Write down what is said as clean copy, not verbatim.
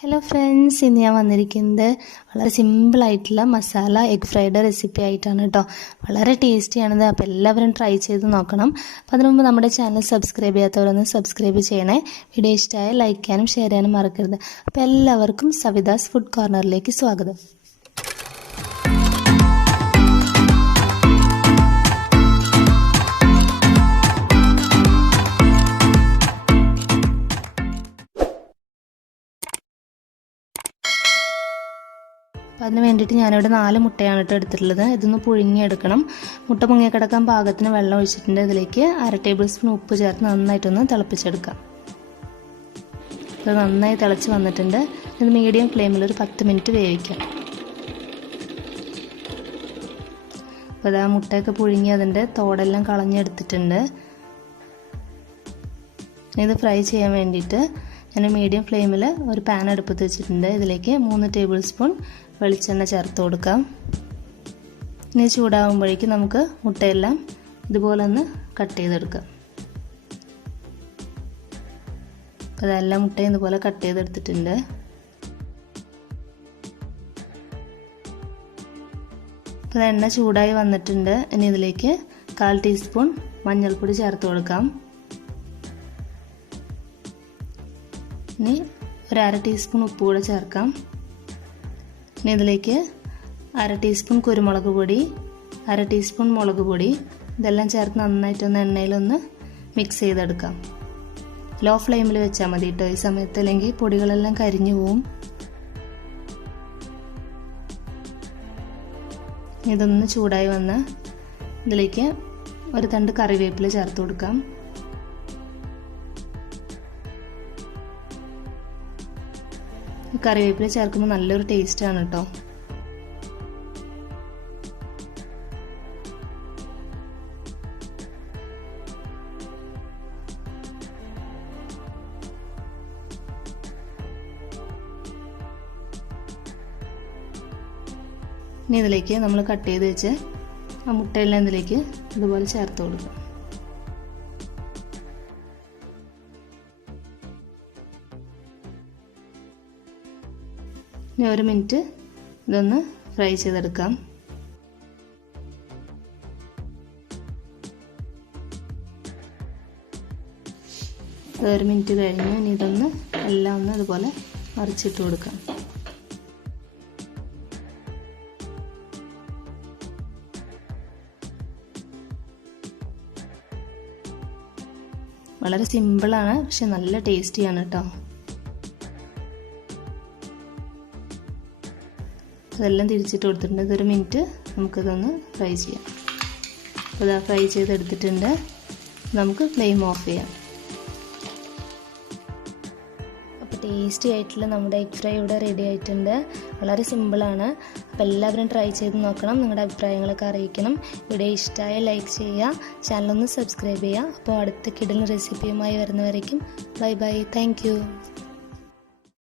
Hello friends, ഇന്ന് ഞാൻ വന്നിരിക്കുന്നത് വളരെ സിമ്പിളായിട്ടുള്ള മസാല എഗ് ഫ്രൈഡ് റെസിപ്പി ആയിട്ടാണ് കേട്ടോ. വളരെ ടേസ്റ്റിയാണിത്. അപ്പോൾ എല്ലാവരും ട്രൈ ചെയ്ത് നോക്കണം. അപ്പോൾ അതിനു മുമ്പ് നമ്മുടെ ചാനൽ സബ്സ്ക്രൈബ് ചെയ്യാത്തവരൊന്ന് സബ്സ്ക്രൈബ് ചെയ്യണേ. വീഡിയോ ഇഷ്ടമായ ലൈക്ക് ചെയ്യാനും ഷെയർ ചെയ്യാനും മറക്കരുത്. അപ്പോൾ എല്ലാവർക്കും സവിതാസ് ഫുഡ് കോർണറിലേക്ക് സ്വാഗതം. അപ്പോൾ അതിന് വേണ്ടിയിട്ട് ഞാനിവിടെ 4 മുട്ടയാണ് എടുത്തിട്ടുള്ളത്. ഇതൊന്ന് പുഴുങ്ങിയെടുക്കണം. മുട്ട മുങ്ങിക്കിടക്കാൻ പാകത്തിന് വെള്ളം ഒഴിച്ചിട്ടുണ്ട്. ഇതിലേക്ക് 1/2 ടേബിൾ സ്പൂൺ ഉപ്പ് ചേർത്ത് നന്നായിട്ടൊന്ന് തിളപ്പിച്ചെടുക്കാം. ഇത് നന്നായി തിളച്ച് വന്നിട്ടുണ്ട്. ഇത് മീഡിയം ഫ്ലെയിമിൽ ഒരു 10 മിനിറ്റ് വേവിക്കാം. അപ്പോൾ ഇതാ മുട്ടയൊക്കെ പുഴുങ്ങി അതിൻ്റെ തോടെല്ലാം കളഞ്ഞെടുത്തിട്ടുണ്ട്. ഇത് ഫ്രൈ ചെയ്യാൻ വേണ്ടിയിട്ട് ഞാൻ മീഡിയം ഫ്ലെയിമിൽ ഒരു പാൻ അടുപ്പത്ത് വെച്ചിട്ടുണ്ട്. ഇതിലേക്ക് 3 ടേബിൾ സ്പൂൺ വെളിച്ചെണ്ണ ചേർത്ത് കൊടുക്കാം. ഇനി ചൂടാകുമ്പോഴേക്കും നമുക്ക് മുട്ടയെല്ലാം ഇതുപോലെ ഒന്ന് കട്ട് ചെയ്തെടുക്കാം. അപ്പോൾ അതെല്ലാം മുട്ടയും ഇതുപോലെ കട്ട് ചെയ്തെടുത്തിട്ടുണ്ട്. അപ്പോൾ എണ്ണ ചൂടായി വന്നിട്ടുണ്ട്. ഇനി ഇതിലേക്ക് 1/4 ടീസ്പൂൺ മഞ്ഞൾപ്പൊടി ചേർത്ത് കൊടുക്കാം. ഇനി ഒരു 1/2 ടീസ്പൂൺ ഉപ്പ് കൂടെ ചേർക്കാം. ഇനി ഇതിലേക്ക് 1/2 ടീസ്പൂൺ കുരുമുളക് പൊടി, 1/2 ടീസ്പൂൺ മുളക് പൊടി, ഇതെല്ലാം ചേർത്ത് നന്നായിട്ടൊന്ന് എണ്ണയിലൊന്ന് മിക്സ് ചെയ്തെടുക്കാം. ലോ ഫ്ലെയിമിൽ വെച്ചാൽ മതി കേട്ടോ ഈ സമയത്ത്, അല്ലെങ്കിൽ പൊടികളെല്ലാം കരിഞ്ഞു പോവും. ഇതൊന്ന് ചൂടായി വന്ന് ഇതിലേക്ക് ഒരു തണ്ട് കറിവേപ്പില ചേർത്ത് കൊടുക്കാം. കറിവേപ്പില ചേർക്കുമ്പോൾ നല്ലൊരു ടേസ്റ്റാണ് കേട്ടോ. ഇനി ഇതിലേക്ക് നമ്മൾ കട്ട് ചെയ്ത് വെച്ച് ആ മുട്ടയെല്ലാം ഇതിലേക്ക് ഇതുപോലെ ചേർത്ത് കൊടുക്കാം. ഇനി 1 മിനിറ്റ് ഇതൊന്ന് ഫ്രൈ ചെയ്തെടുക്കാം. ഇത് 1 മിനിറ്റ് കഴിഞ്ഞ് ഇനി ഇതൊന്ന് എല്ലാം ഒന്ന് അതുപോലെ മറിച്ചിട്ട് കൊടുക്കാം. വളരെ സിമ്പിളാണ്, പക്ഷെ നല്ല ടേസ്റ്റിയാണ് കേട്ടോ. അതെല്ലാം തിരിച്ചിട്ട് കൊടുത്തിട്ടുണ്ട്. ഇതൊരു മിനിറ്റ് നമുക്കിതൊന്ന് ഫ്രൈ ചെയ്യാം. അപ്പോൾ ഇതാ ഫ്രൈ ചെയ്തെടുത്തിട്ടുണ്ട്. നമുക്ക് ഫ്ലെയിം ഓഫ് ചെയ്യാം. അപ്പോൾ ടേസ്റ്റി ആയിട്ടുള്ള നമ്മുടെ എഗ് ഫ്രൈ ഇവിടെ റെഡി ആയിട്ടുണ്ട്. വളരെ സിമ്പിളാണ്. അപ്പോൾ എല്ലാവരും ട്രൈ ചെയ്ത് നോക്കണം. നിങ്ങളുടെ അഭിപ്രായങ്ങളൊക്കെ അറിയിക്കണം. വീഡിയോ ഇഷ്ടമായ ലൈക്ക് ചെയ്യുക, ചാനലൊന്ന് സബ്സ്ക്രൈബ് ചെയ്യുക. അപ്പോൾ അടുത്ത കിടിലൻ റെസിപ്പിയുമായി വരുന്നവരേക്കും ബൈ ബൈ. Thank you.